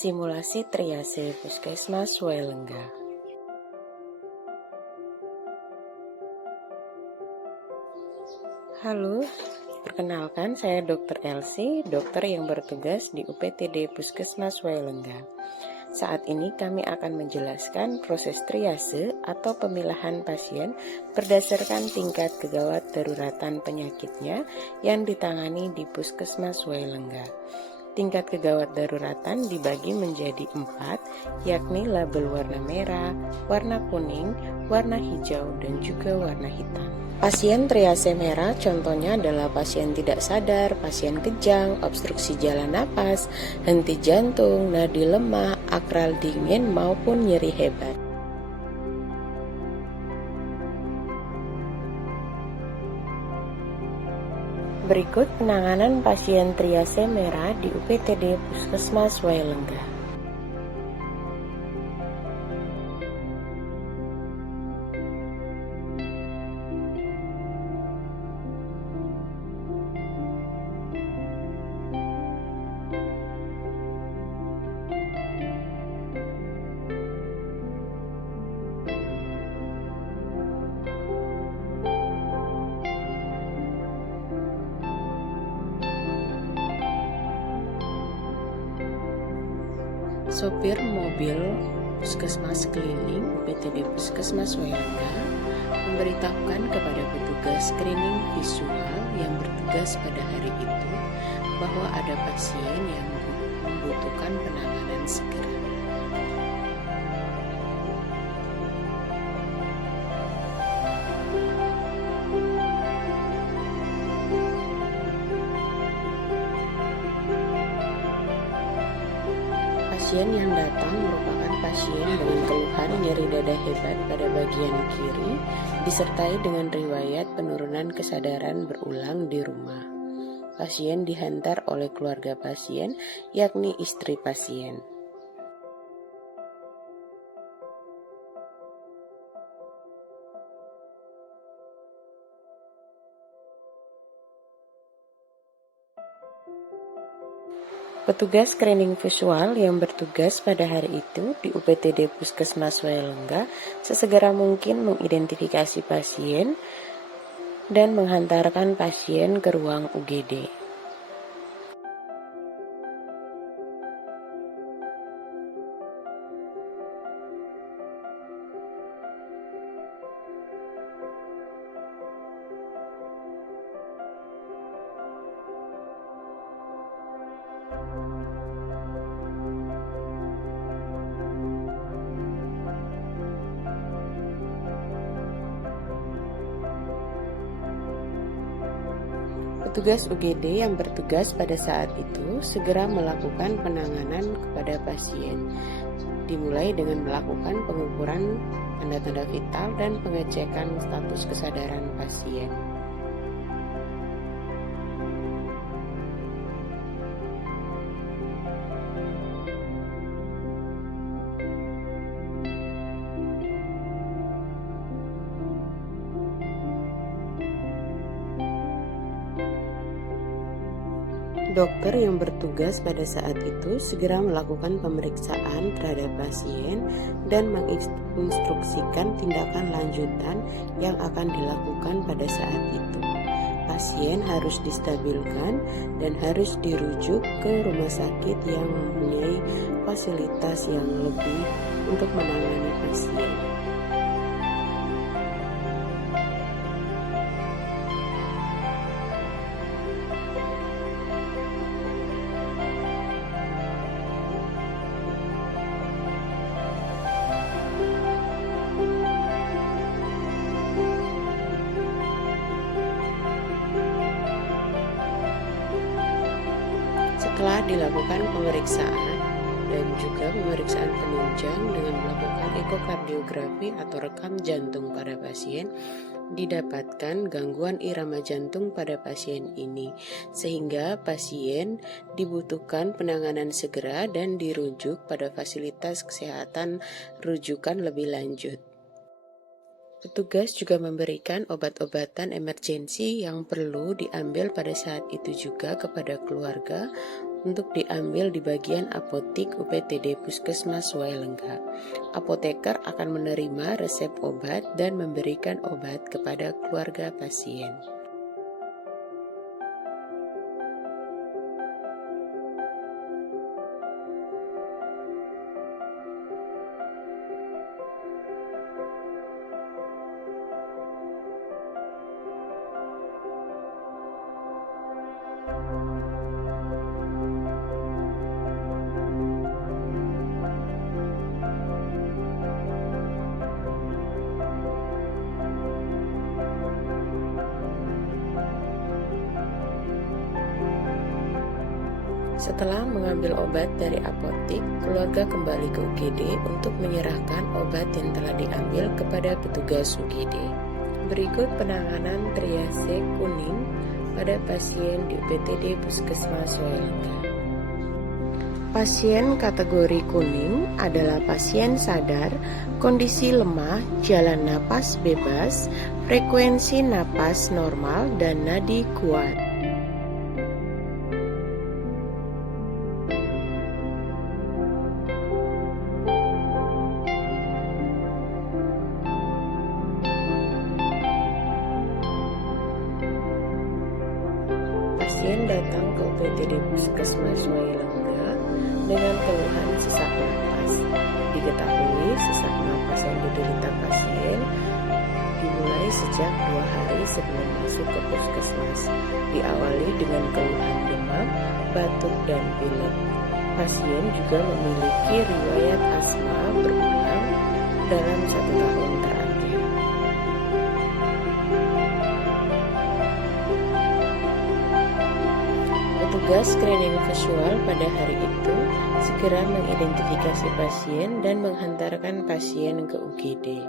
Simulasi triase Puskesmas Swelengga. Halo, perkenalkan saya Dr. Elsie, dokter yang bertugas di UPTD Puskesmas Swelengga. Saat ini kami akan menjelaskan proses triase atau pemilahan pasien berdasarkan tingkat kegawat daruratan penyakitnya yang ditangani di Puskesmas Swelengga. Tingkat kegawat daruratan dibagi menjadi 4, yakni label warna merah, warna kuning, warna hijau, dan juga warna hitam. Pasien triase merah contohnya adalah pasien tidak sadar, pasien kejang, obstruksi jalan napas, henti jantung, nadi lemah, akral dingin, maupun nyeri hebat. Berikut penanganan pasien triase merah di UPTD Puskesmas Swelengga. Sopir mobil Puskesmas Keliling UPTD Puskesmas Swelengga memberitahukan kepada petugas screening visual yang bertugas pada hari itu bahwa ada pasien yang membutuhkan penanganan segera. Pasien yang datang merupakan pasien dengan keluhan nyeri dada hebat pada bagian kiri, disertai dengan riwayat penurunan kesadaran berulang di rumah. Pasien dihantar oleh keluarga pasien, yakni istri pasien. Petugas screening visual yang bertugas pada hari itu di UPTD Puskesmas Swelengga sesegera mungkin mengidentifikasi pasien dan menghantarkan pasien ke ruang UGD. Petugas UGD yang bertugas pada saat itu segera melakukan penanganan kepada pasien, dimulai dengan melakukan pengukuran tanda-tanda vital dan pengecekan status kesadaran pasien. Dokter yang bertugas pada saat itu segera melakukan pemeriksaan terhadap pasien dan menginstruksikan tindakan lanjutan yang akan dilakukan pada saat itu. Pasien harus distabilkan dan harus dirujuk ke rumah sakit yang mempunyai fasilitas yang lebih untuk menangani pasien. Setelah dilakukan pemeriksaan dan juga pemeriksaan penunjang dengan melakukan ekokardiografi atau rekam jantung pada pasien, didapatkan gangguan irama jantung pada pasien ini, sehingga pasien dibutuhkan penanganan segera dan dirujuk pada fasilitas kesehatan rujukan lebih lanjut. Petugas juga memberikan obat-obatan emergensi yang perlu diambil pada saat itu juga kepada keluarga untuk diambil di bagian apotik UPTD Puskesmas Swelengga. Apoteker akan menerima resep obat dan memberikan obat kepada keluarga pasien. Setelah mengambil obat dari apotik, keluarga kembali ke UGD untuk menyerahkan obat yang telah diambil kepada petugas UGD. Berikut penanganan triase kuning pada pasien di UPTD Puskesmas Swelengga. Pasien kategori kuning adalah pasien sadar, kondisi lemah, jalan napas bebas, frekuensi napas normal, dan nadi kuat. Pasien datang ke UPTD Puskesmas Swelengga dengan keluhan sesak napas. Diketahui sesak napas yang diderita pasien dimulai sejak 2 hari sebelum masuk ke puskesmas. Diawali dengan keluhan demam, batuk, dan pilek. Pasien juga memiliki riwayat asma berulang dalam 1 tahun terakhir. Petugas screening visual pada hari itu segera mengidentifikasi pasien dan menghantarkan pasien ke UGD.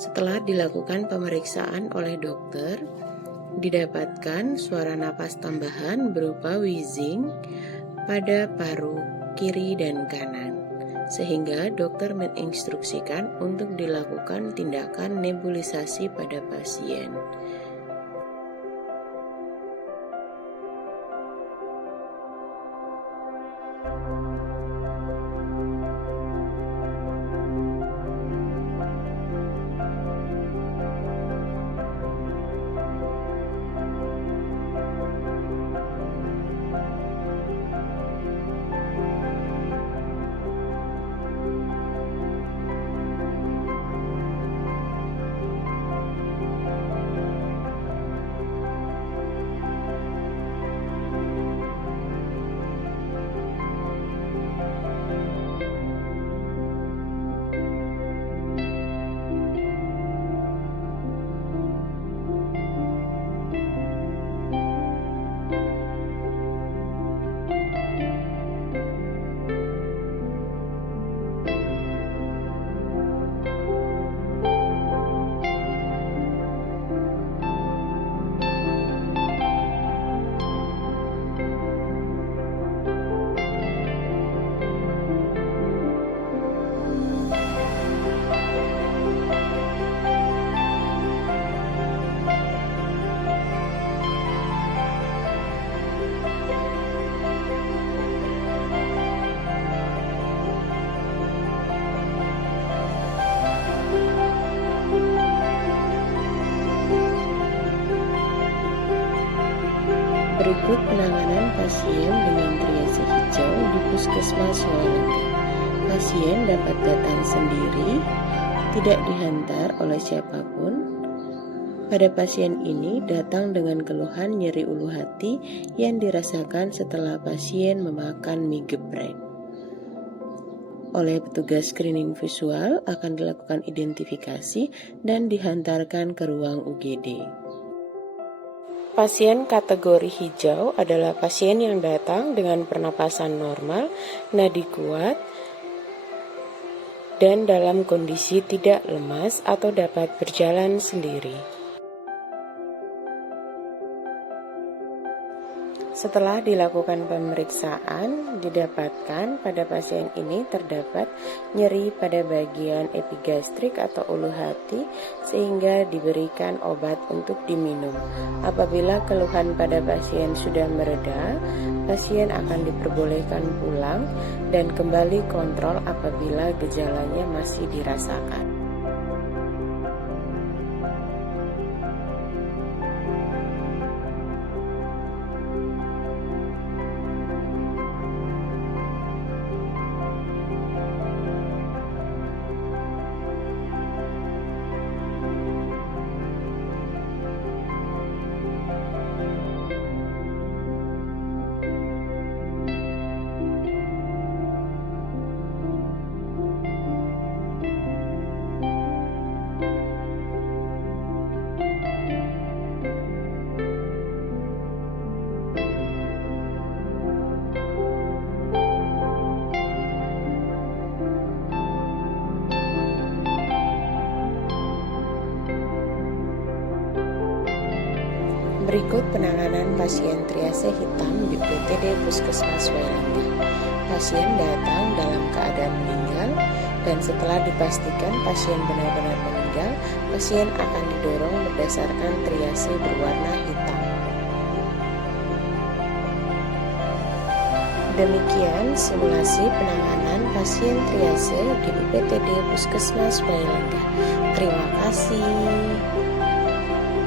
Setelah dilakukan pemeriksaan oleh dokter, didapatkan suara napas tambahan berupa wheezing pada paru kiri dan kanan, sehingga dokter menginstruksikan untuk dilakukan tindakan nebulisasi pada pasien. Berikut penanganan pasien dengan triase hijau di Puskesmas Swelengga. Pasien dapat datang sendiri, tidak dihantar oleh siapapun. Pada pasien ini datang dengan keluhan nyeri ulu hati yang dirasakan setelah pasien memakan mie geprek. Oleh petugas screening visual akan dilakukan identifikasi dan dihantarkan ke ruang UGD. Pasien kategori hijau adalah pasien yang datang dengan pernapasan normal, nadi kuat, dan dalam kondisi tidak lemas atau dapat berjalan sendiri. Setelah dilakukan pemeriksaan, didapatkan pada pasien ini terdapat nyeri pada bagian epigastrik atau ulu hati sehingga diberikan obat untuk diminum. Apabila keluhan pada pasien sudah mereda, pasien akan diperbolehkan pulang dan kembali kontrol apabila gejalanya masih dirasakan. Berikut penanganan pasien triase hitam di UPTD Puskesmas Wailanda. Pasien datang dalam keadaan meninggal dan setelah dipastikan pasien benar-benar meninggal, pasien akan didorong berdasarkan triase berwarna hitam. Demikian simulasi penanganan pasien triase di UPTD Puskesmas Wailanda. Terima kasih.